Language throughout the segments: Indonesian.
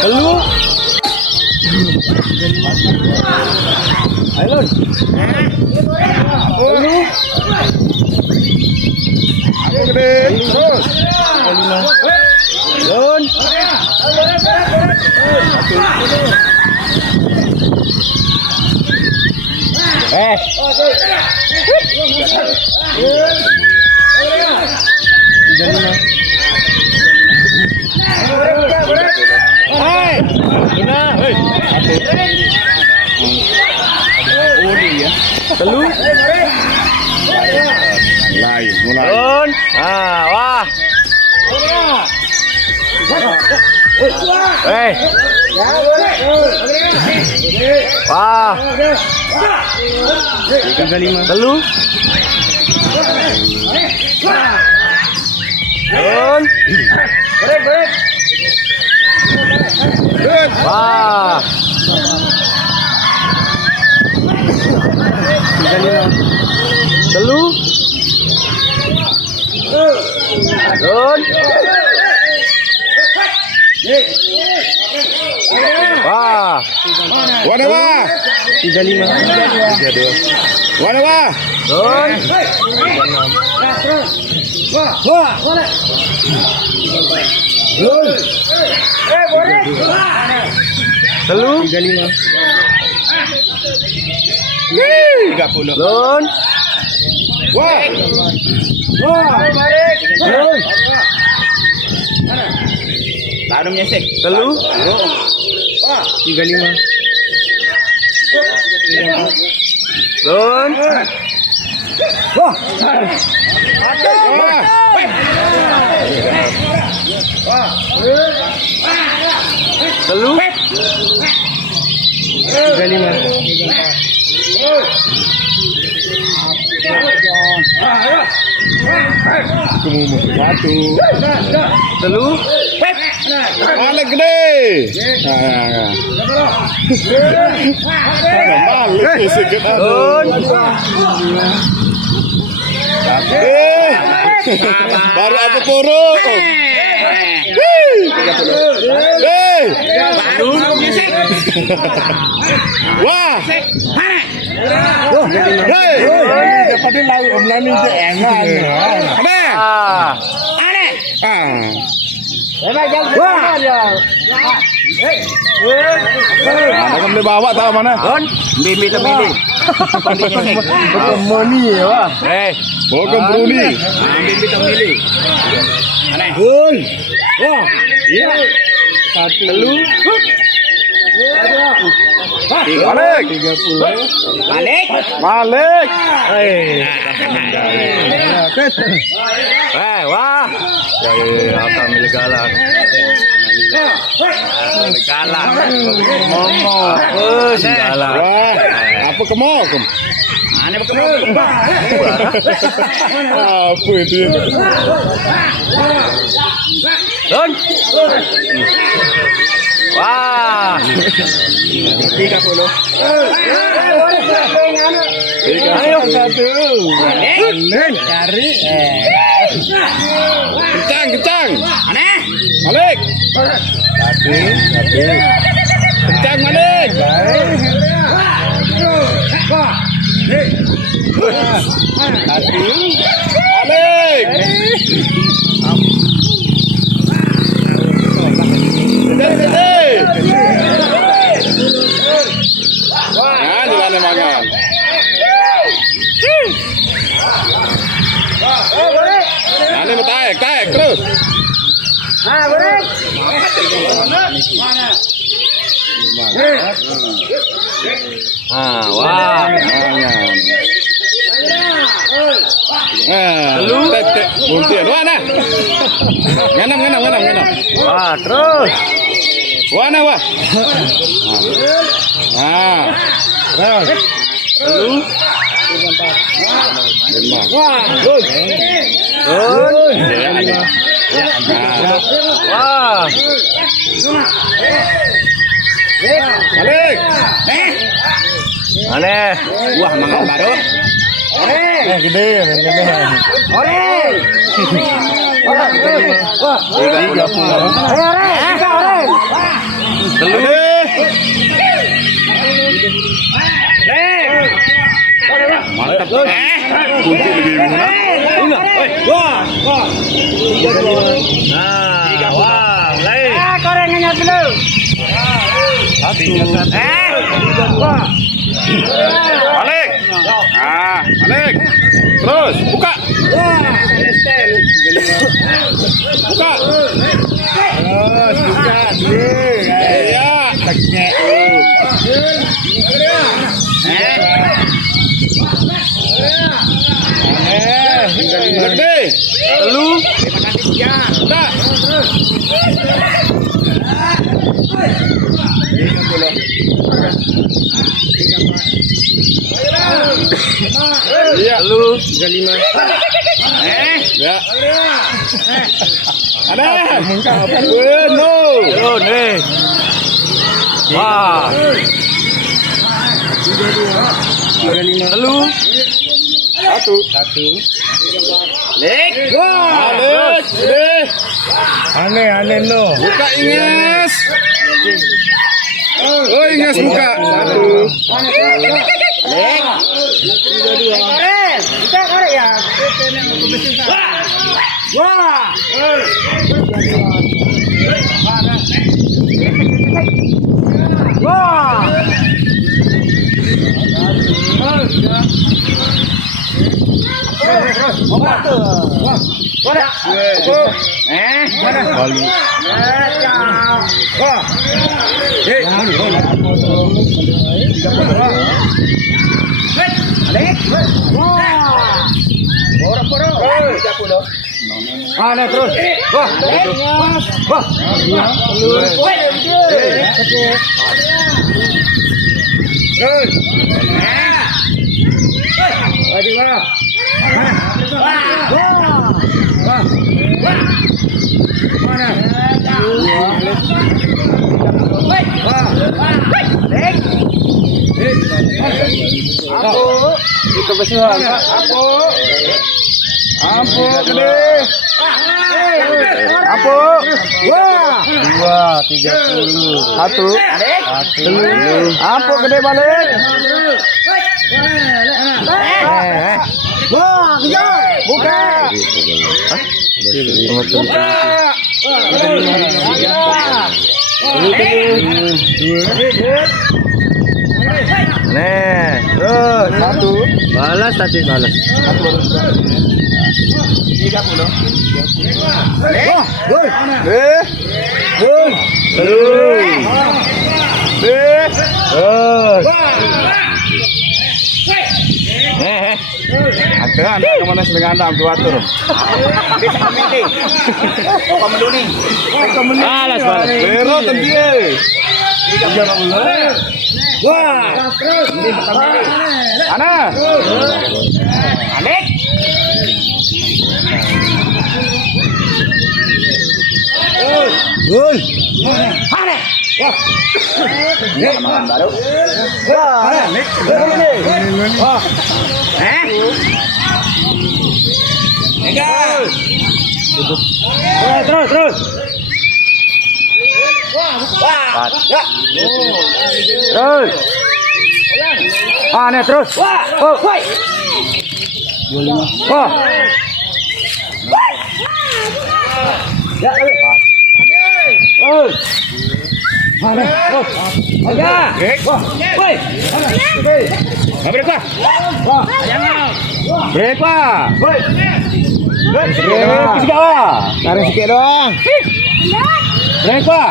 Telu. Ayo, Lon. Telu. Aku gede. Terus. Lon. Telu. Mulai. Lon. Ah, wah. Wah. 35. Telu. Lon. Wah. 35. Telu. Lon. Wah. Wadah wah. 35. 32. Wadah wah. Lon. Telu. 35. 30. Lon. Wah. Lon. Tanam nyesek. Telu. 35. Lon. Wah. Telu. 35. Satu. Telu. Balik gede. Balik sedikit. Lon. Baru apa puru? Wah. Dapat lalu om nani itu enak. Ah. Mana kamu boleh bawa tahu mana? Lon. Mimi tu mimi. Money ya, wah. Oh, Bruni. Mimi tu mimi. Gun. Wah. Iya. Satu. Telu. Balik. 30. Balik. Balik. Wah. Akan milik galak. Galak. Momo. Galak. Wah. Apa kemo? Apa itu? Lon. Wah. 30. Ayo. Satu. Cari. Kencang. Aneh. Balik. Satu. Kencang balik. Satu. Balik. Gede. Nah, jalan mangan. Nanti mau taek terus. Wah. Telu. Buntir. Wah, nah. Nganam. Wah, terus. Wah, nah, wah. Nah. Terus. Telu. Wah. Lon. Wah. Balik. Aneh. Wah, mangan baru. Gede. Mantap tuh. Kunti lebih bingung. Nah, wah, lain. Gorengannya dulu. Balik. Balik. Terus buka. Buka. Terus buka dulu. Iya. Teknya. Gede. Lalu. Udah. Iya. Lalu. 35. Ya. Ada. Bueno. Turun nih. Wah. 35. Lalu. Satu. Lek. Balik. Deh. Aneh no. Buka Inges. Oh Inges buka. Satu. Mana terus? Wah. Wah. Terus. Lagi wah. Mana? Itu besar. Ampu gede. Ampu. Wah. 230. Satu. Ampu gede balik. Wah, buka. Buka. Nih, terus satu. Balas tadi balas. Satu. 30. Anda kemana dengan anda ambil atur. Balas. Bero tembie. Wah. Ana. Alek. Gol. Ana. Wah. Makan baru. Wah, Wah. Enggak. Terus. Wah. Terus. Nih terus. Oh. Wah. Ya, mana? Oh. Aja. Woi. Break pa. Wah. Break pa. Woi. Break sikit doang. Tarik sikit doang. Break pa.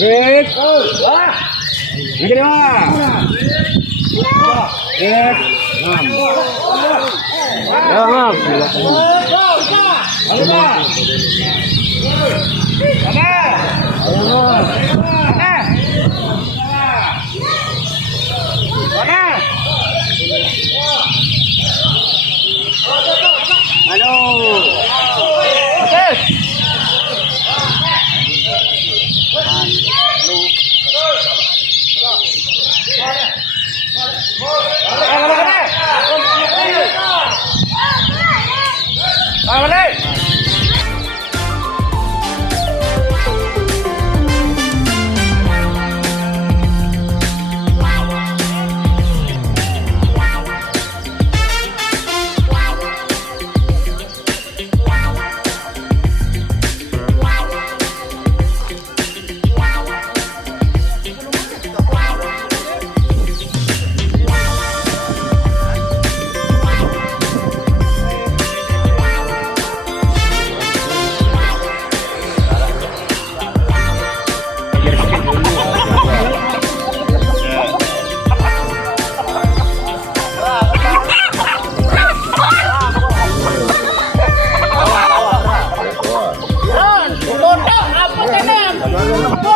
Break. Wah. Sikit doang. Break. Jangan. Mana? Wah.